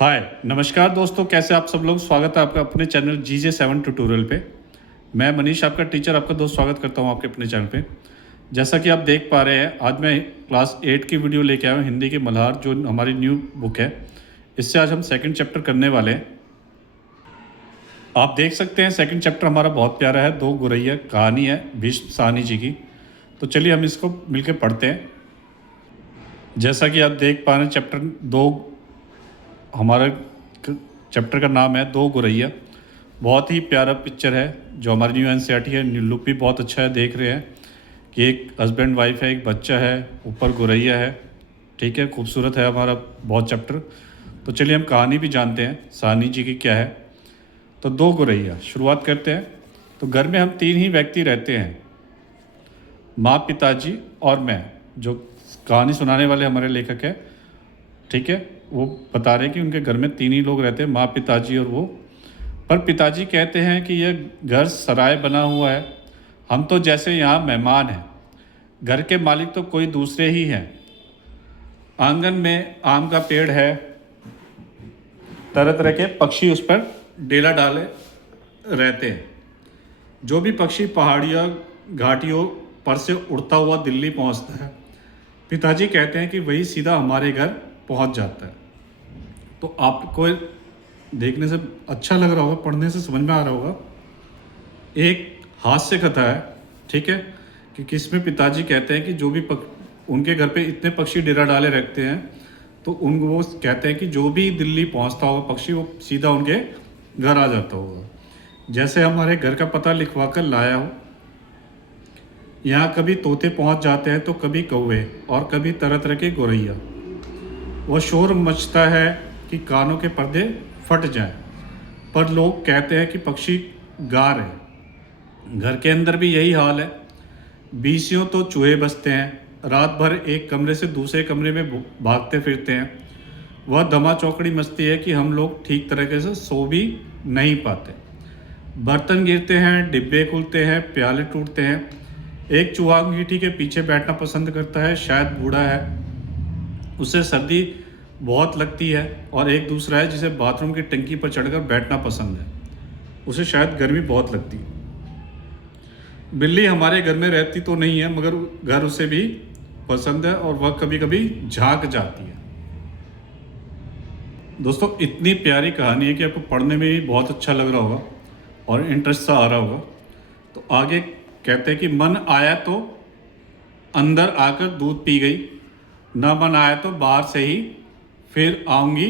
हाय नमस्कार दोस्तों, कैसे आप सब लोग। स्वागत है आपका अपने चैनल GJ7 ट्यूटोरियल पे। मैं मनीष, आपका टीचर, आपका दोस्त, स्वागत करता हूँ आपके अपने चैनल पे। जैसा कि आप देख पा रहे हैं, आज मैं क्लास 8 की वीडियो लेके आया हूँ, हिंदी की मल्हार, जो हमारी न्यू बुक है। इससे आज हम सेकंड चैप्टर करने वाले हैं। आप देख सकते हैं सेकंड चैप्टर हमारा बहुत प्यारा है। दो गुरैया कहानी है भीष्म साहनी जी की। तो चलिए हम इसको मिलकर पढ़ते हैं। जैसा कि आप देख पा रहे हैं, चैप्टर 2 हमारा चैप्टर का नाम है दो गुरैया। बहुत ही प्यारा पिक्चर है जो हमारी न्यू एनसीईआरटी है। न्यू लुक भी बहुत अच्छा है। देख रहे हैं कि एक हस्बैंड वाइफ है, एक बच्चा है, ऊपर गुरैया है। ठीक है, खूबसूरत है हमारा बहुत चैप्टर। तो चलिए हम कहानी भी जानते हैं साहनी जी की क्या है। तो दो गुरैया, शुरुआत करते हैं। तो घर में हम तीन ही व्यक्ति रहते हैं, माँ, पिताजी और मैं। जो कहानी सुनाने वाले हमारे लेखक है, ठीक है, वो बता रहे हैं कि उनके घर में तीन ही लोग रहते हैं, माँ, पिताजी और वो। पर पिताजी कहते हैं कि यह घर सराय बना हुआ है, हम तो जैसे यहाँ मेहमान हैं, घर के मालिक तो कोई दूसरे ही हैं। आंगन में आम का पेड़ है, तरह तरह के पक्षी उस पर डेरा डाले रहते हैं। जो भी पक्षी पहाड़ियों घाटियों पर से उड़ता हुआ दिल्ली पहुंचता है, पिताजी कहते हैं कि वही सीधा हमारे घर पहुंच जाता है। तो आपको देखने से अच्छा लग रहा होगा, पढ़ने से समझ में आ रहा होगा। एक हास्य कथा है, ठीक है, कि किसमें पिताजी कहते हैं कि जो भी उनके घर पे इतने पक्षी डेरा डाले रखते हैं, तो वो कहते हैं कि जो भी दिल्ली पहुंचता होगा पक्षी, वो सीधा उनके घर आ जाता होगा। जैसे हमारे घर का पता लिखवा कर लाया हो। यहाँ कभी तोते पहुंच जाते हैं, तो कभी कौवे और कभी तरह तरह के गौरैया। वह शोर मचता है कि कानों के पर्दे फट जाएं, पर लोग कहते हैं कि पक्षी गा रहे। घर के अंदर भी यही हाल है। बीसियों तो चूहे बसते हैं, रात भर एक कमरे से दूसरे कमरे में भागते फिरते हैं। वह दमा चौकड़ी मचती है कि हम लोग ठीक तरीके से सो भी नहीं पाते। बर्तन गिरते हैं, डिब्बे खुलते हैं, प्याले टूटते हैं। एक चूहा अंगीठी के पीछे बैठना पसंद करता है, शायद बूढ़ा है, उसे सर्दी बहुत लगती है। और एक दूसरा है जिसे बाथरूम की टंकी पर चढ़कर बैठना पसंद है, उसे शायद गर्मी बहुत लगती है। बिल्ली हमारे घर में रहती तो नहीं है, मगर घर उसे भी पसंद है और वह कभी कभी झांक जाती है। दोस्तों, इतनी प्यारी कहानी है कि आपको पढ़ने में भी बहुत अच्छा लग रहा होगा और इंटरेस्ट सा आ रहा होगा। तो आगे कहते हैं कि मन आया तो अंदर आकर दूध पी गई, ना मन आया तो बाहर से ही फिर आऊँगी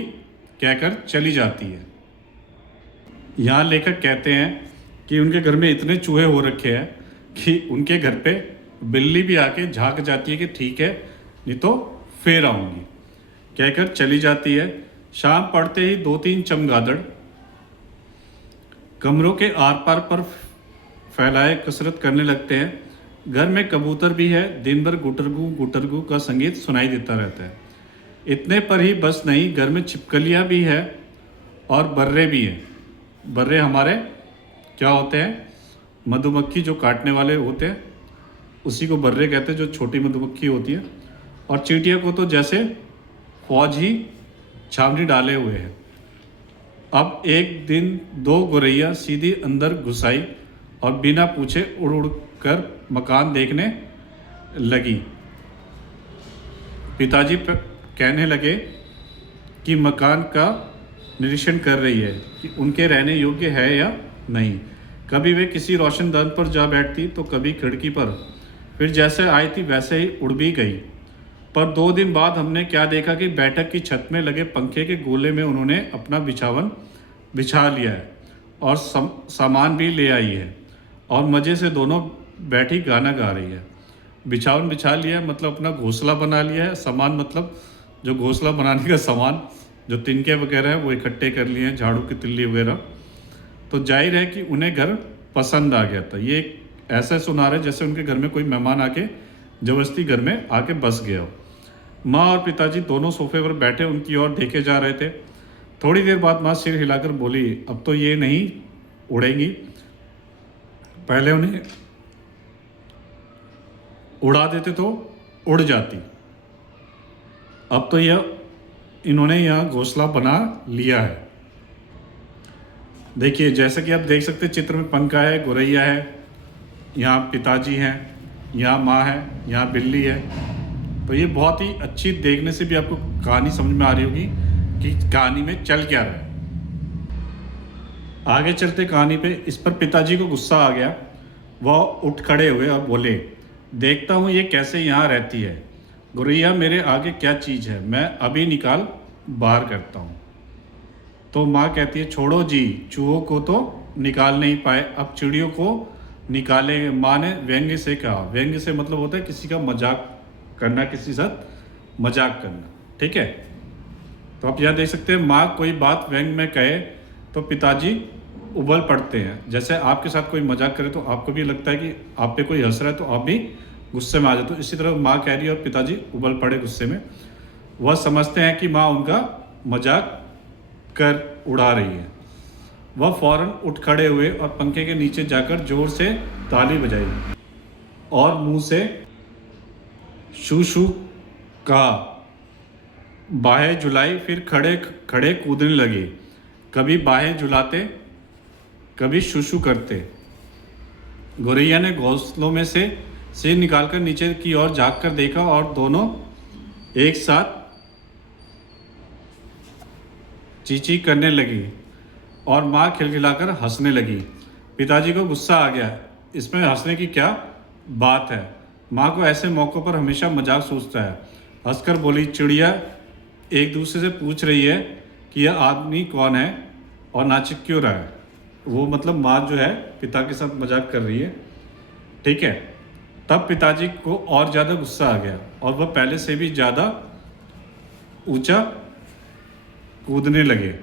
कहकर चली जाती है। यहाँ लेखक कहते हैं कि उनके घर में इतने चूहे हो रखे हैं कि उनके घर पे बिल्ली भी आके झांक जाती है कि ठीक है, नहीं तो फिर आऊँगी कहकर चली जाती है। शाम पड़ते ही दो तीन चमगादड़ कमरों के आर पार पर फैलाए कसरत करने लगते हैं। घर में कबूतर भी है, दिन भर गुटरगू गुटरगू का संगीत सुनाई देता रहता है। इतने पर ही बस नहीं, घर में छिपकलियाँ भी है और बर्रे भी हैं। बर्रे हमारे क्या होते हैं, मधुमक्खी जो काटने वाले होते हैं, उसी को बर्रे कहते हैं, जो छोटी मधुमक्खी होती है। और चींटियों को तो जैसे फौज ही छावनी डाले हुए हैं। अब एक दिन दो गौरैया सीधी अंदर घुस आई और बिना पूछे उड़ उड़ कर मकान देखने लगी। पिताजी कहने लगे कि मकान का निरीक्षण कर रही है कि उनके रहने योग्य है या नहीं। कभी वे किसी रोशनदान पर जा बैठती तो कभी खिड़की पर, फिर जैसे आई थी वैसे ही उड़ भी गई। पर 2 दिन बाद हमने क्या देखा कि बैठक की छत में लगे पंखे के गोले में उन्होंने अपना बिछावन बिछा लिया है और सामान भी ले आई है और मज़े से दोनों बैठी गाना गा रही है। बिछावन बिछा लिया है मतलब अपना घोंसला बना लिया है। सामान मतलब जो घोंसला बनाने का सामान, जो तिनके वगैरह है, वो इकट्ठे कर लिए हैं, झाड़ू की तिल्ली वगैरह। तो जाहिर है कि उन्हें घर पसंद आ गया था। ये ऐसा सुना रहे जैसे उनके घर में कोई मेहमान आके ज़बरदस्ती घर में आके बस गया हो। माँ और पिताजी दोनों सोफे पर बैठे उनकी ओर देखे जा रहे थे। थोड़ी देर बाद माँ सिर हिलाकर बोली, अब तो ये नहीं उड़ेंगी, पहले उन्हें उड़ा देते तो उड़ जाती, अब तो यह इन्होंने यहाँ घोंसला बना लिया है। देखिए जैसा कि आप देख सकते हैं चित्र में पंखा है, गौरैया है, यहाँ पिताजी हैं, यहाँ माँ है, यहाँ बिल्ली है। तो ये बहुत ही अच्छी, देखने से भी आपको कहानी समझ में आ रही होगी कि कहानी में चल क्या रहा है। आगे चलते कहानी पे, इस पर पिताजी को गुस्सा आ गया। वह उठ खड़े हुए और बोले, देखता हूँ ये कैसे यहाँ रहती है। गौरैया मेरे आगे क्या चीज़ है, मैं अभी निकाल बाहर करता हूँ। तो माँ कहती है, छोड़ो जी, चूहों को तो निकाल नहीं पाए, अब चिड़ियों को निकालेंगे। माँ ने व्यंग्य से कहा। व्यंग्य से मतलब होता है किसी का मजाक करना, किसी साथ मजाक करना, ठीक है। तो आप यहाँ देख सकते हैं, माँ कोई बात व्यंग्य में कहे तो पिताजी उबल पड़ते हैं। जैसे आपके साथ कोई मजाक करे तो आपको भी लगता है कि आप पे कोई हंस रहा है तो आप भी गुस्से में आ जाते हो। इसी तरह माँ कह रही है और पिताजी उबल पड़े गुस्से में। वह समझते हैं कि माँ उनका मजाक कर उड़ा रही है। वह फौरन उठ खड़े हुए और पंखे के नीचे जाकर जोर से ताली बजाई और मुंह से शू शू कहा। बाहें झुलाई, फिर खड़े खड़े कूदने लगे। कभी बाहें झुलाते, कभी शू शू करते। गौरैया ने घोंसलों में से सिर निकालकर नीचे की ओर झाँक कर देखा और दोनों एक साथ चींची करने लगी और माँ खिलखिलाकर हंसने लगी। पिताजी को गुस्सा आ गया, इसमें हंसने की क्या बात है। माँ को ऐसे मौक़ों पर हमेशा मजाक सूझता है। हंसकर बोली, चिड़िया एक दूसरे से पूछ रही है कि यह आदमी कौन है और नाच क्यों रहा है। वो मतलब माँ जो है पिता के साथ मजाक कर रही है, ठीक है। तब पिताजी को और ज़्यादा गुस्सा आ गया और वह पहले से भी ज़्यादा ऊंचा कूदने लगे।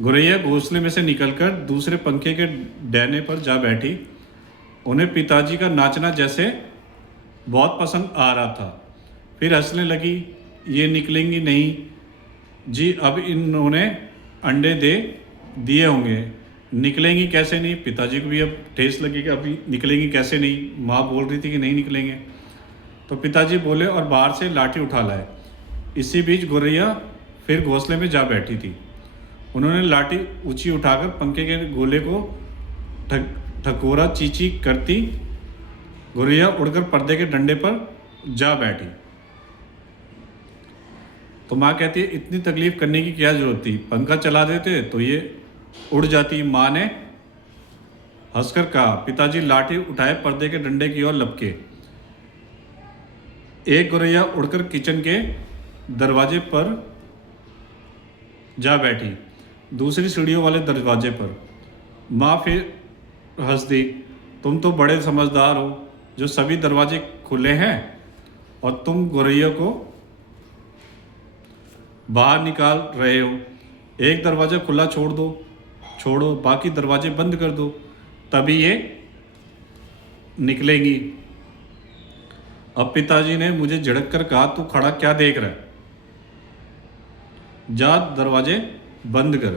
गौरैया घोंसले में से निकलकर दूसरे पंखे के डहने पर जा बैठी। उन्हें पिताजी का नाचना जैसे बहुत पसंद आ रहा था। फिर हंसने लगी, ये निकलेंगी नहीं जी, अब इन्होंने अंडे दे दिए होंगे, निकलेंगी कैसे नहीं। पिताजी को भी अब ठेस लगी कि अभी निकलेंगी कैसे नहीं, माँ बोल रही थी कि नहीं निकलेंगे। तो पिताजी बोले और बाहर से लाठी उठा लाए। इसी बीच गौरैया फिर घोंसले में जा बैठी थी। उन्होंने लाठी ऊंची उठाकर पंखे के गोले को ठकोरा। चींची करती गौरैया उड़कर पर्दे के डंडे पर जा बैठी। तो माँ कहती है, इतनी तकलीफ करने की क्या जरूरत थी, पंखा चला देते तो ये उड़ जाती। माँ ने हंसकर कहा। पिताजी लाठी उठाए पर्दे के डंडे की ओर लपके। एक गौरैया उड़कर किचन के दरवाजे पर जा बैठी, दूसरी सीढ़ियों वाले दरवाजे पर। माँ फिर हंस दी, तुम तो बड़े समझदार हो, जो सभी दरवाजे खुले हैं और तुम गौरैया को बाहर निकाल रहे हो। एक दरवाज़ा खुला छोड़ो, बाकी दरवाजे बंद कर दो, तभी ये निकलेंगी। अब पिताजी ने मुझे झिड़क कर कहा, तू खड़ा क्या देख रहा है, जा दरवाजे बंद कर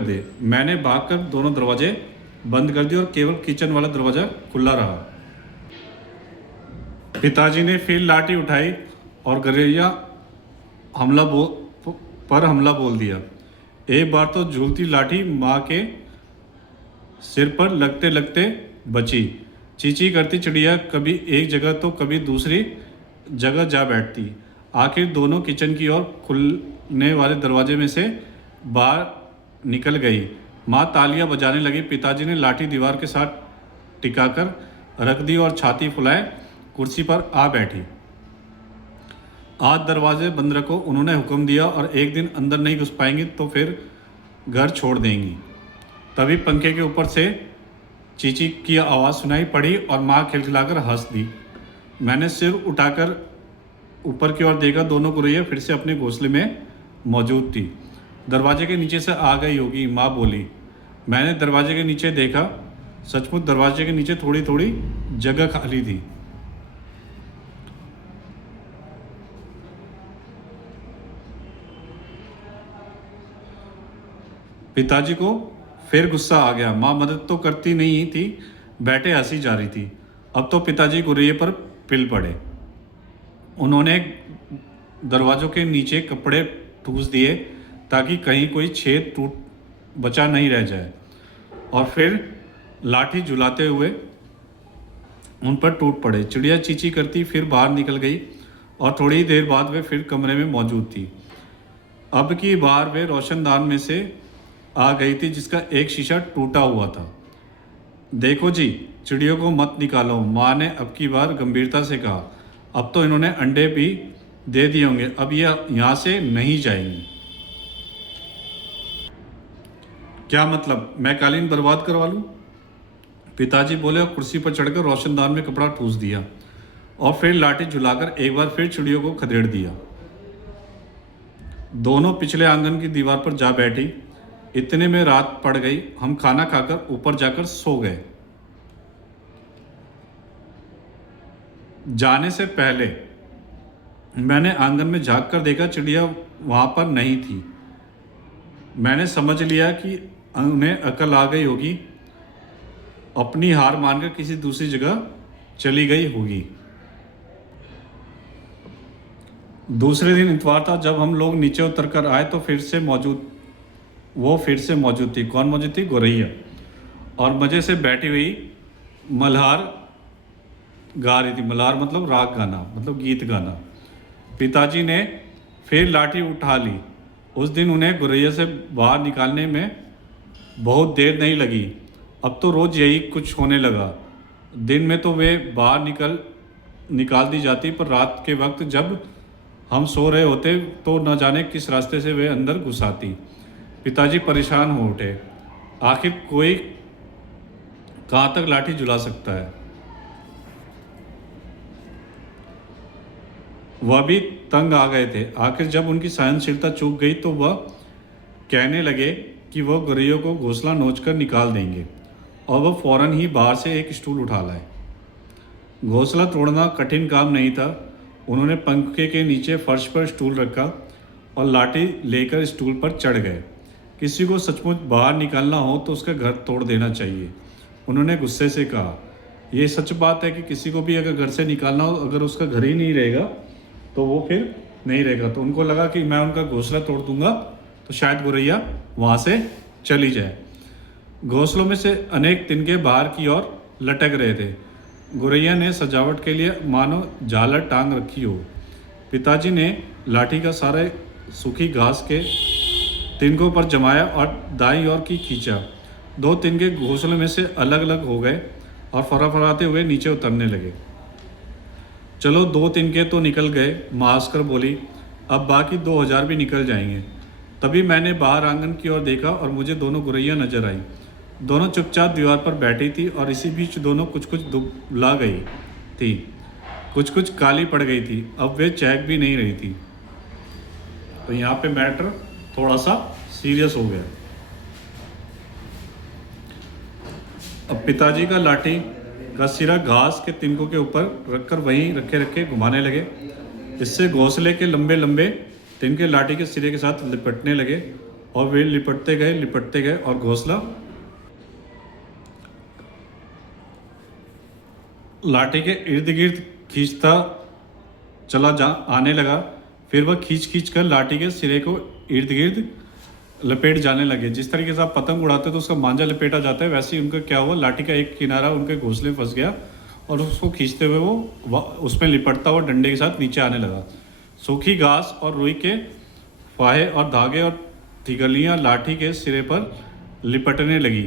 दे। मैंने भागकर दोनों दरवाजे बंद कर दिए और केवल किचन वाला दरवाज़ा खुला रहा। पिताजी ने फिर लाठी उठाई और गौरैया हमला बोल दिया। एक बार तो झूलती लाठी माँ के सिर पर लगते लगते बची। चींची करती चिड़िया कभी एक जगह तो कभी दूसरी जगह जा बैठती। आखिर दोनों किचन की ओर खुलने वाले दरवाजे में से बाहर निकल गई। माँ तालियां बजाने लगी। पिताजी ने लाठी दीवार के साथ टिकाकर रख दी और छाती फुलाए कुर्सी पर आ बैठी। आज दरवाजे बंद रखो, उन्होंने हुक्म दिया, और एक दिन अंदर नहीं घुस पाएंगी तो फिर घर छोड़ देंगी। तभी पंखे के ऊपर से चींची की आवाज़ सुनाई पड़ी और माँ खिलखिलाकर हंस दी। मैंने सिर उठाकर ऊपर की ओर देखा, दोनों गौरैया फिर से अपने घोंसले में मौजूद थी। दरवाजे के नीचे से आ गई होगी, माँ बोली। मैंने दरवाजे के नीचे देखा, सचमुच दरवाजे के नीचे थोड़ी थोड़ी जगह खाली थी। पिताजी को फिर गुस्सा आ गया। माँ मदद तो करती नहीं थी, बैठे हंसी जा रही थी। अब तो पिताजी गौरैया पर पिल पड़े। उन्होंने दरवाज़ों के नीचे कपड़े ठूस दिए ताकि कहीं कोई छेद टूट बचा नहीं रह जाए, और फिर लाठी झुलाते हुए उन पर टूट पड़े। चिड़िया चींची करती फिर बाहर निकल गई और थोड़ी देर बाद वे फिर कमरे में मौजूद थी। अब की बार वे रोशनदान में से आ गई थी जिसका एक शीशा टूटा हुआ था। देखो जी, चिड़ियों को मत निकालो, माँ ने अब की बार गंभीरता से कहा। अब तो इन्होंने अंडे भी दे दिए होंगे, अब ये यहाँ से नहीं जाएंगी। क्या मतलब, मैं कालीन बर्बाद करवा लूँ? पिताजी बोले और कुर्सी पर चढ़कर रोशनदान में कपड़ा ठूस दिया और फिर लाठी झुलाकर एक बार फिर चिड़ियों को खदेड़ दिया। दोनों पिछले आंगन की दीवार पर जा बैठी। इतने में रात पड़ गई। हम खाना खाकर ऊपर जाकर सो गए। जाने से पहले मैंने आंगन में झांक कर देखा, चिड़िया वहाँ पर नहीं थी। मैंने समझ लिया कि उन्हें अकल आ गई होगी, अपनी हार मानकर किसी दूसरी जगह चली गई होगी। दूसरे दिन इतवार था। जब हम लोग नीचे उतर कर आए तो फिर से मौजूद थी। कौन मौजूद थी? गौरैया। और मज़े से बैठी हुई मल्हार गा रही थी। मल्हार मतलब राग गाना, मतलब गीत गाना। पिताजी ने फिर लाठी उठा ली। उस दिन उन्हें गौरैया से बाहर निकालने में बहुत देर नहीं लगी। अब तो रोज़ यही कुछ होने लगा। दिन में तो वे बाहर निकाल दी जाती, पर रात के वक्त जब हम सो रहे होते तो न जाने किस रास्ते से वे अंदर घुस आती। पिताजी परेशान हो उठे। आखिर कोई कहाँ तक लाठी झुला सकता है? वह भी तंग आ गए थे। आखिर जब उनकी सहनशीलता चूक गई तो वह कहने लगे कि वह गौरैया को घोंसला नोचकर निकाल देंगे और वह फौरन ही बाहर से एक स्टूल उठा लाए। घोंसला तोड़ना कठिन काम नहीं था। उन्होंने पंखे के नीचे फर्श पर स्टूल रखा और लाठी लेकर स्टूल पर चढ़ गए। किसी को सचमुच बाहर निकालना हो तो उसका घर तोड़ देना चाहिए, उन्होंने गुस्से से कहा। यह सच बात है कि किसी को भी अगर घर से निकालना हो, अगर उसका घर ही नहीं रहेगा तो वो फिर नहीं रहेगा। तो उनको लगा कि मैं उनका घोंसला तोड़ दूंगा तो शायद गौरैया वहाँ से चली जाए। घोंसलों में से अनेक तिनके बाहर की ओर लटक रहे थे। गौरैया ने सजावट के लिए मानो झालर टांग रखी हो। पिताजी ने लाठी का सारे सूखी घास के तिनकों पर जमाया और दाईं ओर की खींचा। दो तिनके घोंसलों में से अलग अलग हो गए और फराफराते हुए नीचे उतरने लगे। चलो, दो तिनके तो निकल गए, माँ हंसकर बोली। अब बाकी 2000 भी निकल जाएंगे। तभी मैंने बाहर आंगन की ओर देखा और मुझे दोनों गौरैया नजर आई। दोनों चुपचाप दीवार पर बैठी थी और इसी बीच दोनों कुछ दुबला गई थी, कुछ काली पड़ गई थी। अब वे चहक भी नहीं रही थी। तो यहाँ पे मैटर थोड़ा सा सीरियस हो गया। अब पिताजी का लाठी का सिरा घास के तिनकों के ऊपर रखकर वहीं रखे घुमाने लगे। इससे घोंसले के लंबे लंबे तिनके लाठी के सिरे के साथ लिपटने लगे और वे लिपटते गए और घोंसला लाठी के इर्द गिर्द खींचता आने लगा। फिर वह खींच कर लाठी के सिरे को इर्द गिर्द लपेट जाने लगे। जिस तरीके से आप पतंग उड़ाते तो उसका मांझा लपेटा जाता है, वैसे ही उनका क्या हुआ, लाठी का एक किनारा उनके घोंसले में फंस गया और उसको खींचते हुए वो उसमें लिपटता हुआ डंडे के साथ नीचे आने लगा। सूखी घास और रुई के फाहे और धागे और तिगलियाँ लाठी के सिरे पर लिपटने लगी।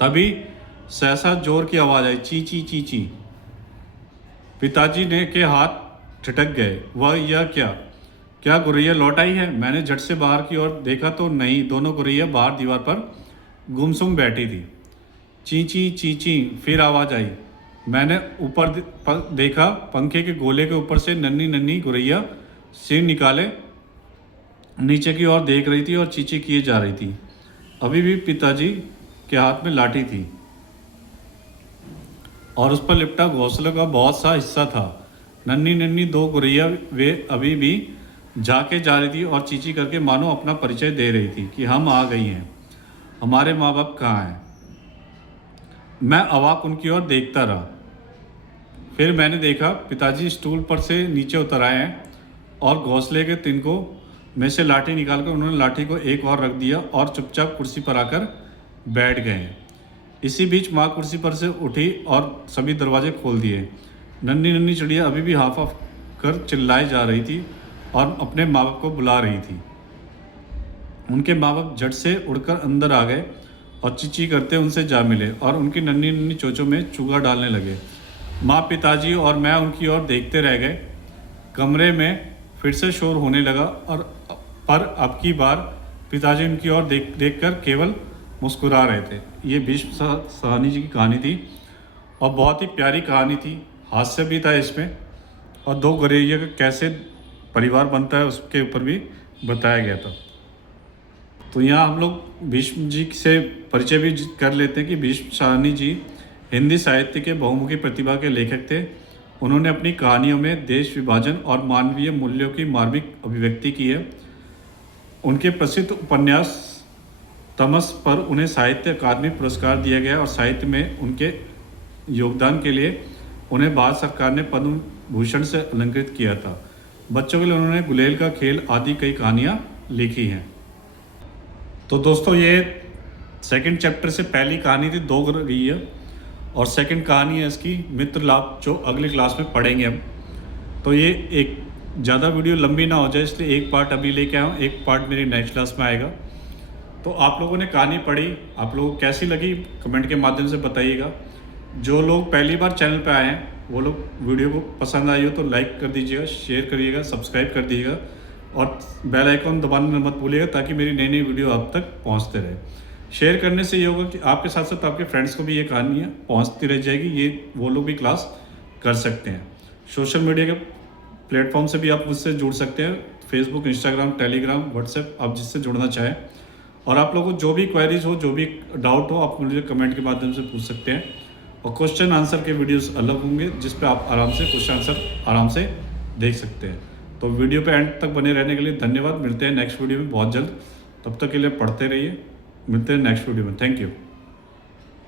तभी सहसा जोर की आवाज़ आई, ची ची ची ची। पिताजी ने के हाथ ठिठक गए। वह यह क्या गौरैया लौट आई है? मैंने झट से बाहर की ओर देखा तो नहीं, दोनों गौरैया बाहर दीवार पर गुमसुम बैठी थी। ची ची फिर आवाज़ आई। मैंने ऊपर देखा, पंखे के गोले के ऊपर से नन्ही नन्ही गौरैया सिर निकाले नीचे की ओर देख रही थी और चींची किए जा रही थी। अभी भी पिताजी के हाथ में लाठी थी और उस पर लिपटा घोंसले का बहुत सा हिस्सा था। नन्ही नन्ही दो गौरैया वे अभी भी झाके जा रही थी और चींची करके मानो अपना परिचय दे रही थी कि हम आ गई हैं, हमारे माँ बाप कहाँ हैं। मैं अवाक उनकी ओर देखता रहा। फिर मैंने देखा पिताजी स्टूल पर से नीचे उतर आए हैं और घोंसले के तिनकों में से लाठी निकालकर उन्होंने लाठी को एक और रख दिया और चुपचाप कुर्सी पर आकर बैठ गए हैं। इसी बीच माँ कुर्सी पर से उठी और सभी दरवाजे खोल दिए। नन्ही नन्ही चिड़िया अभी भी हाफ हाफ कर चिल्लाई जा रही थी और अपने माँ बाप को बुला रही थी। उनके माँ बाप झट से उड़कर अंदर आ गए और चींची करते उनसे जा मिले और उनकी नन्ही नन्ही चोंचों में चूगा डालने लगे। माँ, पिताजी और मैं उनकी ओर देखते रह गए। कमरे में फिर से शोर होने लगा और पर अब की बार पिताजी उनकी ओर देख कर केवल मुस्कुरा रहे थे। ये भीष्म साहनी जी की कहानी थी और बहुत ही प्यारी कहानी थी। हास्य भी था इसमें और दो गौरैया का कैसे परिवार बनता है उसके ऊपर भी बताया गया था। तो यहाँ हम लोग भीष्म जी से परिचय भी कर लेते हैं कि भीष्म साहनी जी हिंदी साहित्य के बहुमुखी प्रतिभा के लेखक थे। उन्होंने अपनी कहानियों में देश विभाजन और मानवीय मूल्यों की मार्मिक अभिव्यक्ति की है। उनके प्रसिद्ध उपन्यास तमस पर उन्हें साहित्य अकादमी पुरस्कार दिया गया और साहित्य में उनके योगदान के लिए उन्हें भारत सरकार ने पद्म भूषण से अलंकृत किया था। बच्चों के लिए उन्होंने गुलेल का खेल आदि कई कहानियाँ लिखी हैं। तो दोस्तों, ये सेकंड चैप्टर से पहली कहानी थी दो गौरैया और सेकंड कहानी है इसकी मित्र लाभ, जो अगली क्लास में पढ़ेंगे हम। तो ये एक ज़्यादा वीडियो लंबी ना हो जाए इसलिए एक पार्ट अभी लेके आया हूँ, एक पार्ट मेरी नेक्स्ट क्लास में आएगा। तो आप लोगों ने कहानी पढ़ी, आप लोगों को कैसी लगी कमेंट के माध्यम से बताइएगा। जो लोग पहली बार चैनल पर आए हैं वो लोग वीडियो को पसंद आई हो तो लाइक कर दीजिएगा, शेयर करिएगा, सब्सक्राइब कर दीजिएगा और बेल आइकन दबाना मत भूलिएगा ताकि मेरी नई नई वीडियो आप तक पहुंचते रहे। शेयर करने से ये होगा कि आपके साथ साथ आपके फ्रेंड्स को भी ये कहानियाँ पहुंचती रह जाएगी, ये वो लोग भी क्लास कर सकते हैं। सोशल मीडिया के प्लेटफॉर्म से भी आप मुझसे जुड़ सकते हैं, फेसबुक, इंस्टाग्राम, टेलीग्राम, व्हाट्सएप, आप जिससे जुड़ना चाहें। और आप लोगों को जो भी क्वेरीज हो, जो भी डाउट हो, आप मुझे कमेंट के माध्यम से पूछ सकते हैं। और क्वेश्चन आंसर के वीडियोस अलग होंगे जिस पे आप आराम से क्वेश्चन आंसर आराम से देख सकते हैं। तो वीडियो पे एंड तक बने रहने के लिए धन्यवाद। मिलते हैं नेक्स्ट वीडियो में बहुत जल्द। तब तक के लिए पढ़ते रहिए। मिलते हैं नेक्स्ट वीडियो में। Thank you.